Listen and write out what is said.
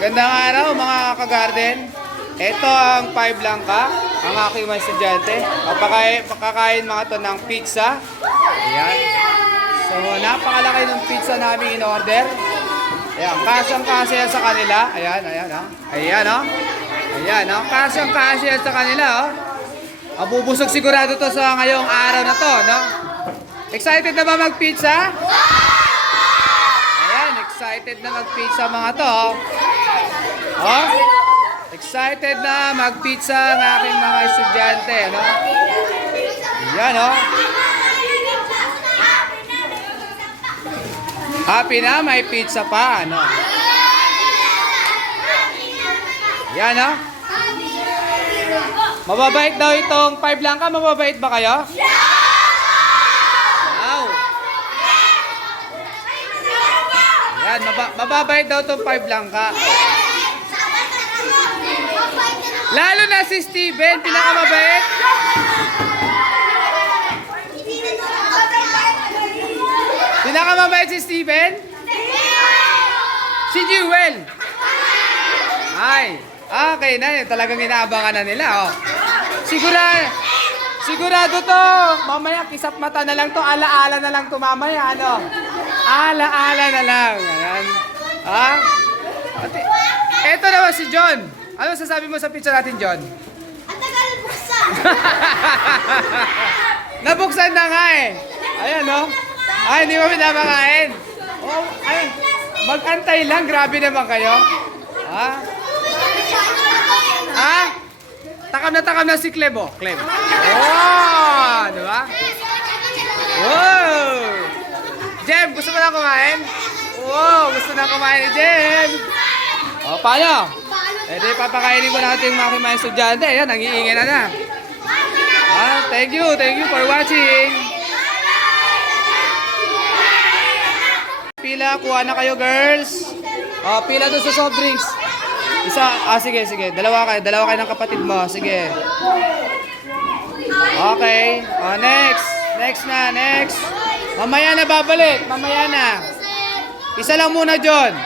Gandang araw mga ka-garden. Ito ang 5 langka, ang aking mga estudyante. Pakakain mga to ng pizza. Ayan. So napakalaki ng pizza namin in order. Ayan, kasyang-kasya yan sa kanila. Ayan, ayan, oh. Ayan, oh. Ayan, oh. Kasyang-kasya yan sa kanila, oh. Mabubusog sigurado to sa ngayong araw na to, no? Excited na ba mag-pizza? Ayan, excited na mag-pizza mga to, oh. Oh? Excited na mag-pizza ang aking mga estudyante, no? Ayan, oh. Happy na, may pizza pa, ano? Yan, no? Mababait daw itong 5 langka. Mababait ba kayo? Wow! Yan, mababait daw itong 5 langka. Lalo na si Steven, pinakamabait. Pinakamabait si Steven? Si Jewel? Ay, okay na. Talagang inaabangan na nila, oh. Sigurado to. Mamaya, kisap mata na lang to. Ala-ala na lang to mamaya, ano? Ala-ala na lang. Ayan. Ha? Eto naman si John. Ano sasabi mo sa pizza natin, John? Ang tagal buksan. Nabuksan na nga eh. Ayan, no? Ay, hindi mo pinapakain. Oh, ay, mag-antay lang. Grabe naman kayo. Ha? Ha? Takam na si Cleb, oh. Cleb. Oh, di ba? Wow! Jem, gusto mo na kumain? Wow, gusto na kumain ni Jem. O, paano? Eh, di papakainin ko natin mga estudyante. Ayan, nangiingin na. Thank you for watching. Pila, kuha na kayo, girls. O, pila doon sa soft drinks. Isa, sige. Dalawa kayo ng kapatid mo. Sige. Okay. O, next. Mamaya na babalik. Mamaya na. Isa lang muna, John.